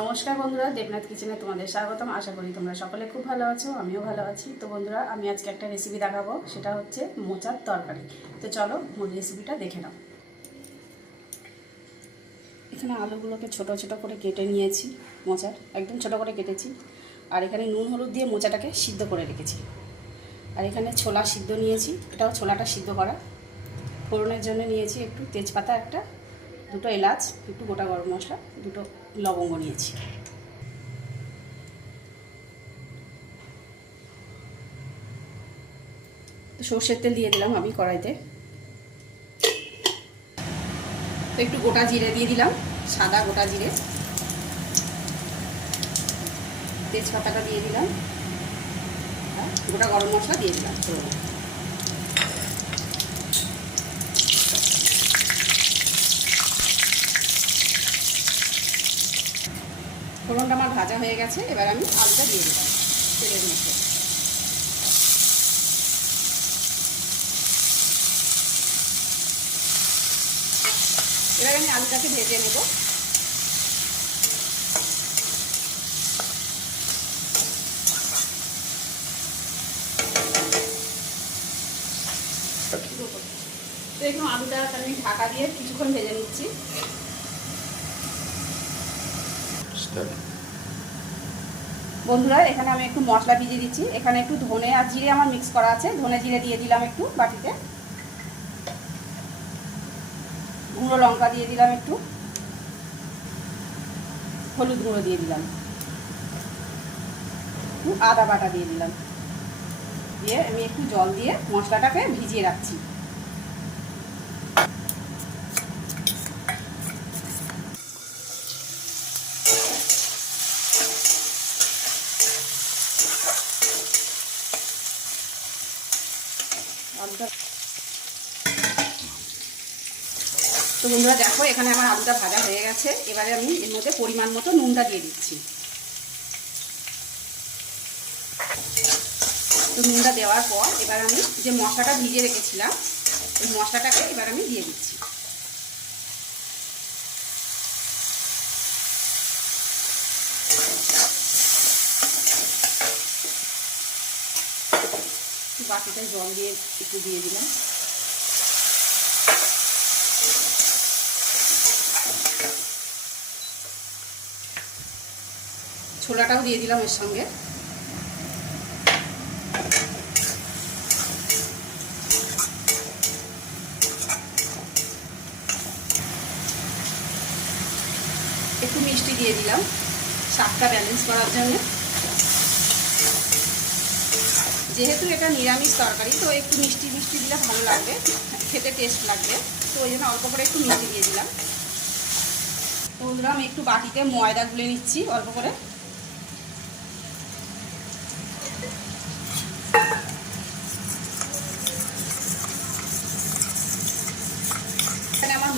নমস্কার বন্ধুরা, দেবনাথ কিচেনে তোমাদের স্বাগতম। আশা করি তোমরা সকলে খুব ভালো আছো, আমিও ভালো আছি। তো বন্ধুরা, আমি আজকে একটা রেসিপি দেখাবো, সেটা হচ্ছে মোচার তরকারি। তো চলো মূল রেসিপিটা দেখে নাও। এখানে আলুগুলোকে ছোট ছোট করে কেটে নিয়েছি, মোচার। একদম ছোট করে কেটেছি। আর এখানে নুন, হলুদ দিয়ে মোচাটাকে সিদ্ধ করে রেখেছি। আর এখানে ছোলা সিদ্ধ নিয়েছি, এটাও ছোলাটা সিদ্ধ করা। ফোড়নের জন্য নিয়েছি একটু তেজপাতা একটা, দুটো এলাচ, একটু গোটা গরম মশলা, দুটো লবঙ্গ নিয়েছি। সর্ষের তেল দিয়ে দিলাম আমি কড়াইতে। তো একটু গোটা জিরে দিয়ে দিলাম, সাদা গোটা জিরে। তেজপাতাটা দিয়ে দিলাম। গোটা গরম মশলা দিয়ে দিলাম। ফোড়নটা আমার ভাজা হয়ে গেছে, এবার আমি আলুটা দিয়ে দিলাম তেলের মধ্যে। এবার আমি আলুটাকে ভেজে নেব। তো এখানে আলুটা আমি ঢাকা দিয়ে কিছুক্ষণ ভেজে নিচ্ছি। বন্ধুরা, এখানে আমি একটু মশলা ভিজিয়ে দিচ্ছি। এখানে একটু ধনে আর জিরে আমার মিক্স করা আছে। ধনে জিরে দিয়ে দিলাম একটু বাটিতে। গুঁড়ো লঙ্কা দিয়ে দিলাম একটু। হলুদ গুঁড়ো দিয়ে দিলাম। একটু আদা বাটা দিয়ে দিলাম। দিয়ে আমি একটু জল দিয়ে মশলাটাকে ভিজিয়ে রাখছি আলুটা তো বন্ধুরা দেখো, এখানে আমার আলুটা ভাজা হয়ে গেছে। এবারে আমি এর মধ্যে পরিমাণ মতো নুনটা দিয়ে দিচ্ছি। তো নুনটা দেওয়ার পর এবার আমি যে মশলাটা ভিজিয়ে রেখেছিলাম, ওই মশলাটাকে এবার আমি দিয়ে দিচ্ছি। বাকিটা জল দিয়ে একটু দিয়ে দিলাম। ছোলাটাও দিয়ে দিলাম এর সঙ্গে। একটু মিষ্টি দিয়ে দিলাম স্বাদটা ব্যালেন্স করার জন্য। যেহেতু এটা নিরামিষ তরকারি, তো একটু মিষ্টি মিষ্টি দিলে ভালো লাগবে, খেতে টেস্ট লাগবে। তো ওই জন্য অল্প করে একটু মিষ্টি দিয়ে দিলাম। বন্ধুরা, আমি একটু বাটিতে ময়দা গুলে নিচ্ছি অল্প করে।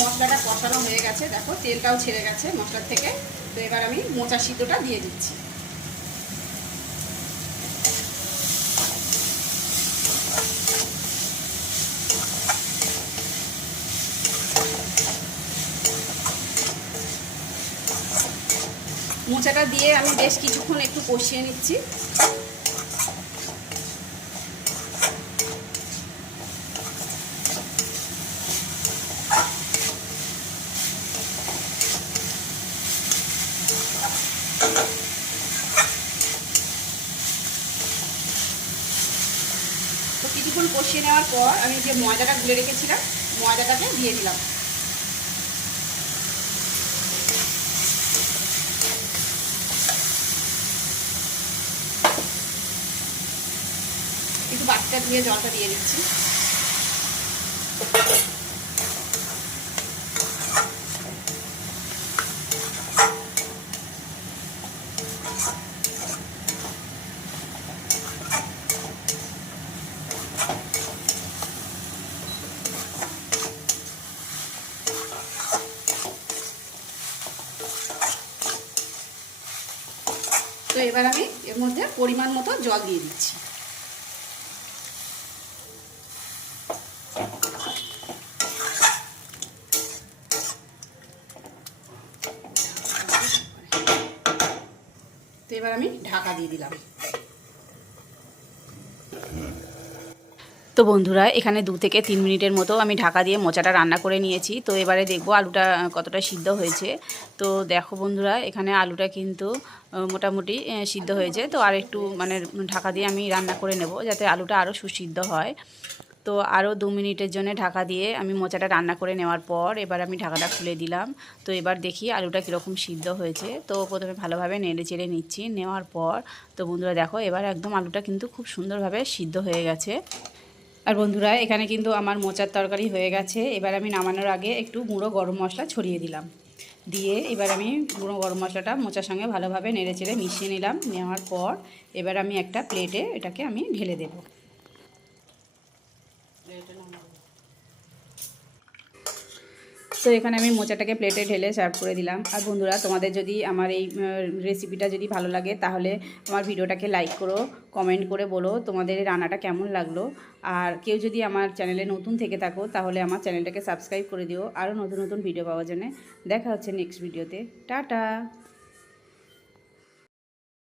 মশলাটা কষানো হয়ে গেছে। দেখো, তেলটাও ছেড়ে গেছে মশলার থেকে। তো এবার আমি মোচা সিদ্ধটা দিয়ে দিচ্ছি। মোচাটা দিয়ে আমি বেশ কিছুক্ষণ একটু কষিয়ে নিচ্ছি তো কিছুক্ষণ কষিয়ে নেওয়ার পর আমি যে ময়দাটা গুলে রেখেছিলাম ময়দাটাকে দিয়ে দিলাম। একটু বাচ্চা ধুয়ে জলটা দিয়ে দিচ্ছি। তো এবার আমি এর মধ্যে পরিমাণ মতো জল দিয়ে দিচ্ছি। তো এবার আমি ঢাকা দিয়ে দিলাম। তো বন্ধুরা, এখানে দু থেকে তিন মিনিটের মতো আমি ঢাকা দিয়ে মোচাটা রান্না করে নিয়েছি। তো এবারে দেখব আলুটা কতটা সিদ্ধ হয়েছে। তো দেখো বন্ধুরা, এখানে আলুটা কিন্তু মোটামুটি সিদ্ধ হয়েছে। তো আর একটু মানে ঢাকা দিয়ে আমি রান্না করে নেব যাতে আলুটা আরও সুসিদ্ধ হয়। তো আরও দু মিনিটের জন্য ঢাকা দিয়ে আমি মোচাটা রান্না করে নেওয়ার পর এবার আমি ঢাকাটা খুলে দিলাম। তো এবার দেখি আলুটা কীরকম সিদ্ধ হয়েছে। তো প্রথমে ভালোভাবে নেড়ে চেড়ে নিচ্ছি। নেওয়ার পর, তো বন্ধুরা দেখো এবার একদম আলুটা কিন্তু খুব সুন্দরভাবে সিদ্ধ হয়ে গেছে। আর বন্ধুরা, এখানে কিন্তু আমার মোচার তরকারি হয়ে গেছে। এবার আমি নামানোর আগে একটু গুঁড়ো গরম মশলা ছড়িয়ে দিলাম। দিয়ে এবার আমি গুঁড়ো গরম মশলাটা মোচার সঙ্গে ভালোভাবে নেড়ে চেড়ে মিশিয়ে নিলাম। নেওয়ার পর এবার আমি একটা প্লেটে এটাকে আমি ঢেলে দেবো। তো এখানে আমি মোচাটাকে প্লেটে ঢেলে সার্ভ করে দিলাম। আর বন্ধুরা, তোমাদের যদি আমার এই রেসিপিটা যদি ভালো লাগে, তাহলে আমার ভিডিওটাকে লাইক করো কমেন্ট করে বলো তোমাদের রান্নাটা কেমন লাগল। আর কেউ যদি আমার চ্যানেলে নতুন থেকে থাকো, তাহলে আমার চ্যানেলটাকে সাবস্ক্রাইব করে দিও। আরও নতুন নতুন ভিডিও পাওয়ার জন্য। দেখা হচ্ছে নেক্সট ভিডিওতে টাটা!